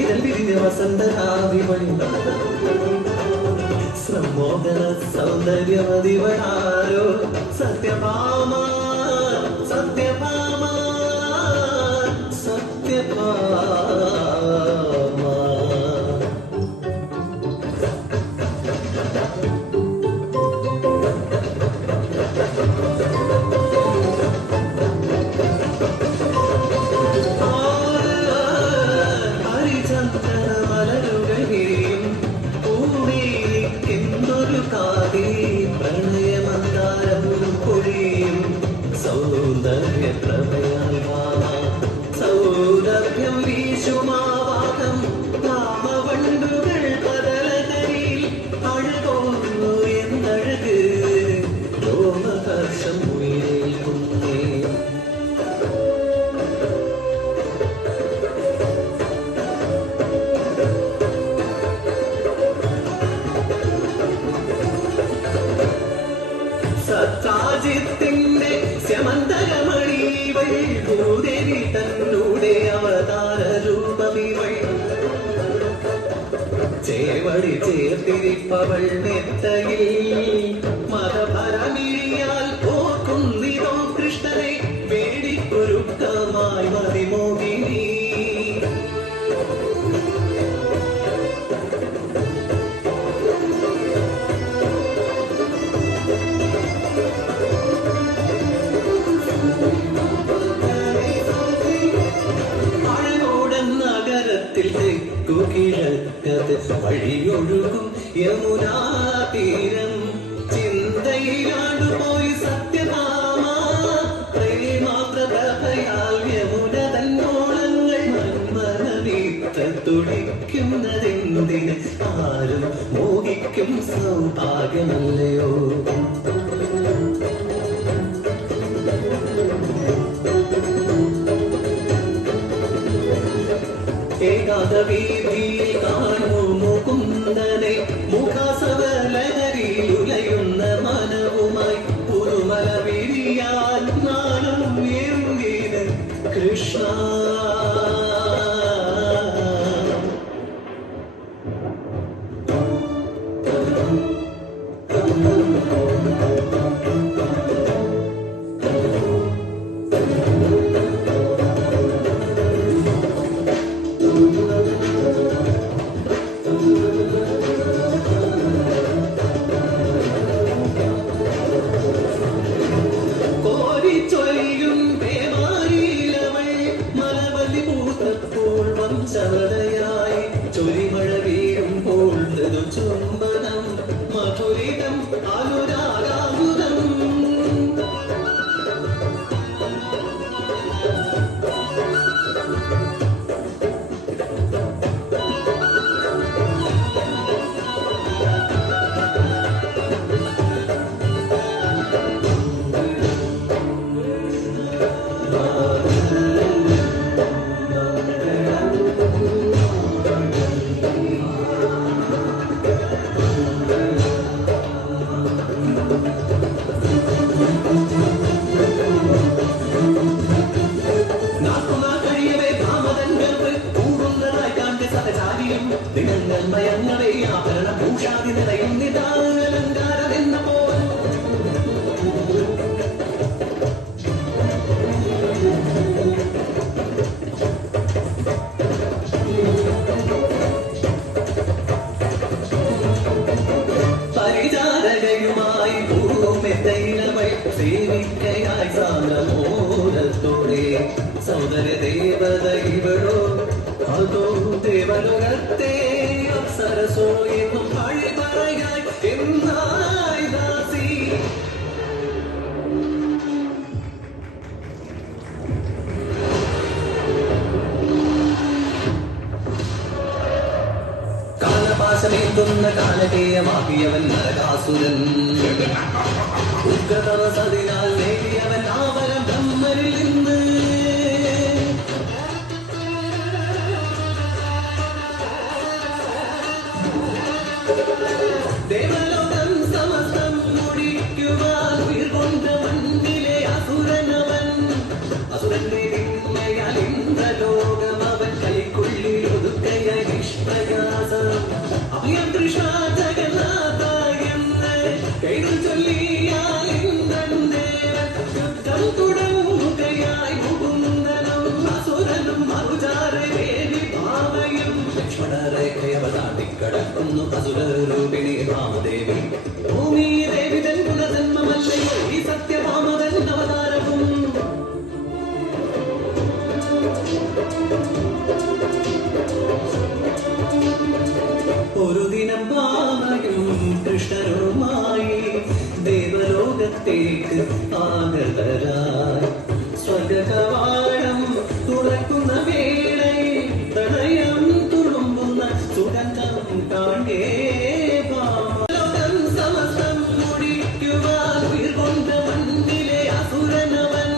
ഇതിൽ വിരിഞ്ഞ വസന്തരാവിവൾ സമ്മോഹന സൗന്ദര്യമതിവളാരോ സത്യഭാമ സത്യഭാമ സത്യഭാമ. സൗരഭ്യം വീശുമാവാകം കാമവണ്ടുകൾ പതലകരിൽ അഴകോന്നു എന്നഴക് രോമഹർഷം ഉയരേൽക്കുന്നേ. സത്രാജിത്തിന്റെ സ്യമന്തരമണി ഭൂദേവി തന്നൂടെ അവതാര രൂപമിവൾ ചേവടി ചേർത്തിരിപ്പവൾ നെത്തയിൽ മതപരമിഴിയാൽ ഓർക്കുന്നിതോ കൃഷ്ണനെ വേടിപ്പൊരുക്കമായി മതിമോഹിനി. കിഴക്കത് വഴിയൊഴുകും യമുനാ തീരം ചിന്തയിലാണ്ടുപോയി സത്യഭാമ പ്രേമാത്രതയാൽ യമുന തന്നോളങ്ങൾ മന്മനമീത്ത തുടിക്കുന്നതെന്തിന് ആരും മോഹിക്കും സൗഭാഗ്യമല്ലയോ. ഏകാദവീതിയിൽ കാണൂ മുകുന്ദനെ മുഖാസവലഹരിയുലയുന്ന മനവുമായി പുതുമല വിരിയാൻ നാളും എങ്കിന് കൃഷ്ണ. ചവടയായി ചൊരിമഴ വീഴുമ്പോൾ ചുംബനം മധുരിതം അനുരാഗാമുദം. ദിനങ്ങൾ മയങ്ങളെ ആഭരണ ഭൂഷാതി നിലയും നിതാലങ്കാരമെന്ന പോൽ പരിചാരകയുമായി ഭൂമെത്തയിലവൾ സേവിക്കയായി സാരമോരത്തോടെ സൗന്ദര്യ ദേവത ഇവളോ അതോ ദേവലോകത്തെ അപ്സരസോ എന്നും പഴി പറയായി എന്നായി ദാസി. കാലപാശമേന്തുന്ന കാലകേയമാക്കിയവൻ നരകാസുരൻ ഉഗ്രതമസതിനാൽ നേടിയവൻ ആവരം ബ്രഹ്മനിൽ നിന്ന്. ദേവലോകം സമസ്തം മുടിക്കുവാൻ വീർകൊണ്ട മണ്ണിലെ അസുരനവൻ അസുരന്റെ കിടക്കുന്നു അസുരരൂപിണി ഭാമദേവി. ഭൂമി ദേവി തൻ പുനർജന്മമല്ലയോ ഈ സത്യഭാമതൻ അവതാരവും. ഒരു ദിനം ഭാമയും കൃഷ്ണനുമായി ദേവലോകത്തേക്ക് ആഗതരായി. സ്വർഗകവാടം തുറക്കുന്ന വേളയിൽ പ്രണയം തുളുമ്പുന്ന സുഗന്ധം കാണേ ഭാമലോകം സമസ്തം മുടിക്കുവാൻ ഉയർകൊണ്ട മണ്ണിലെ അസുരനവൻ.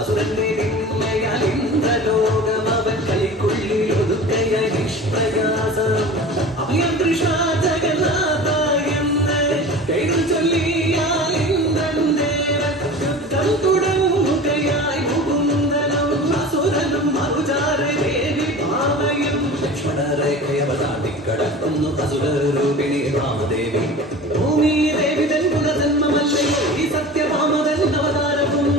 അസുരന്റെ നിന്മയാൽ ഇന്ദ്രലോകം അവൻ കൈക്കുള്ളിൽ ഒതുക്കയായി നിഷ്പ്രയാസം. അഭയം കൃഷ്ണ ജഗന്നാഥ എന്ന് കൈകൾ ചൊല്ലിയാൽ ഇന്ദ്രൻ ദേവൻ യുദ്ധം തുടങ്ങുകയായി. മുകുന്ദനും അസുരനും മറുചാരദേവി ഭാമയും ലക്ഷ്മണരേഖയവ താണ്ടിക്കടക്കുന്നു അസുരരൂപിണി ഭാമദേവി. ഭൂമി ദേവി തൻ പുനർജന്മമല്ലയോ ഈ സത്യഭാമതൻ അവതാരവും.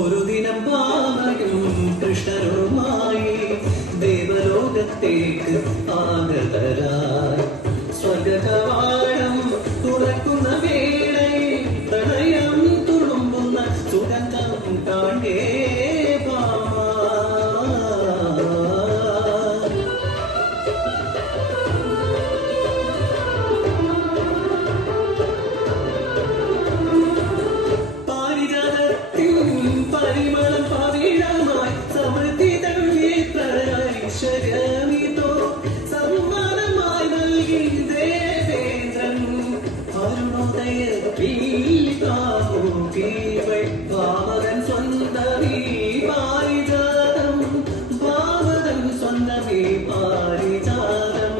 ഒരു ദിനം ഭാമയും കൃഷ്ണനുമായി ദേവലോകത്തേക്ക് ആഗതരായി. സ്വർഗകവാടം തുറക്കുന്ന വേളയിൽ പ്രണയം തുളുമ്പുന്ന സുഗന്ധം കാണേ ഭാമ. പരിമളം പവിഴമായി സമൃദ്ധി ഐശ്വര്യമിതോ സമ്മാനമായി നൽകി ദേവേന്ദ്രൻ. അരുണോദയ ഭാമതൻ സ്വന്തമീ പാരിജാതം. ഭാമതൻ സ്വന്തമീ പാരിജാതം.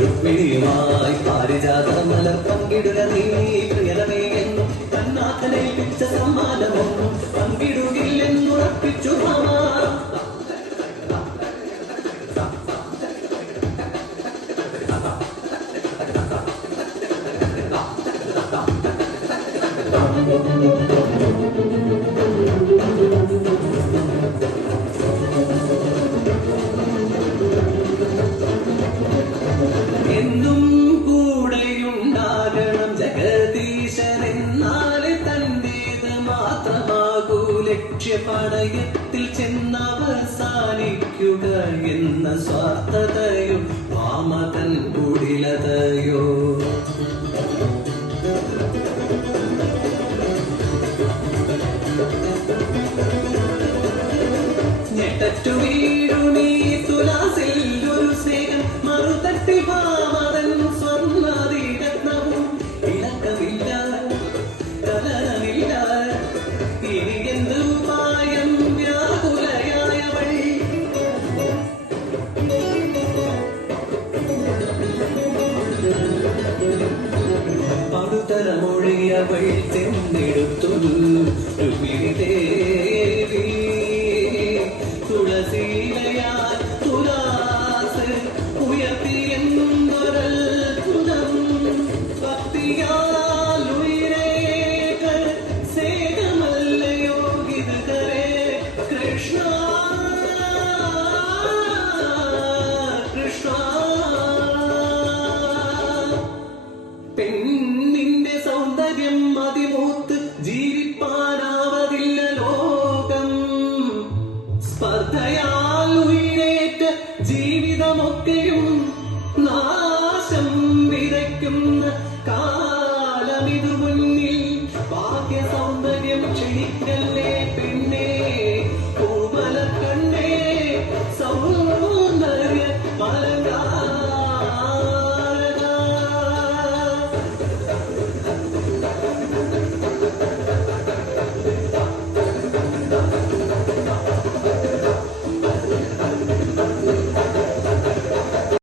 രുക്മിണിയുമായി പാരിജാതമലർ പങ്കിടുക നീ പ്രിയതമേ എന്നും തന്നാഥനേൽപ്പിച്ച സമ്മാനമൊന്നും പങ്കിടുകില്ലെന്നുറപ്പിച്ചു ഭാമ. എന്നും കൂടെയുണ്ടാകണം ജഗദീശനെന്നാല് തന്റേത് മാത്രമാകൂ ലക്ഷ്യപടയത്തിൽ ചെന്നവസാനിക്കുക എന്ന സ്വാർത്ഥതയോ ഭാമതൻ കുടിലതയോ. ഞെട്ടറ്റു വീഴുമീ തുലാസിൽ ഒരു സ്നേഹം മറുതട്ടിൽ ഭാമതൻ സ്വർണ്ണാതിരത്നവും. ഇളക്കമില്ല കലനമില്ല ഇനി എന്ത് ഉപായം വ്യാകുലയായവൾ. പടുതരമൊഴിയവൾ ചെന്നെടുത്തു രുക്മിണി ദേവി. തുളസീലയാൽ തുലാസ് ഉയർത്തിയെന്നൊരത്ഭുതം. ഭക്തിയാൽ ഉയരേക സേകമല്ലയോ ഗീതകരേ കൃഷ്ണ കൃഷ്ണ. പെണ്ണിന്റെ സൗന്ദര്യം അതിമൂത്ത് ജീവിപ്പാനാവതില്ല ലോകം. സ്പർദ്ധയാൽ ഉയരേറ്റ ജീവിതമൊക്കെയും നാശം വിതയ്ക്കുന്ന കാലമിതു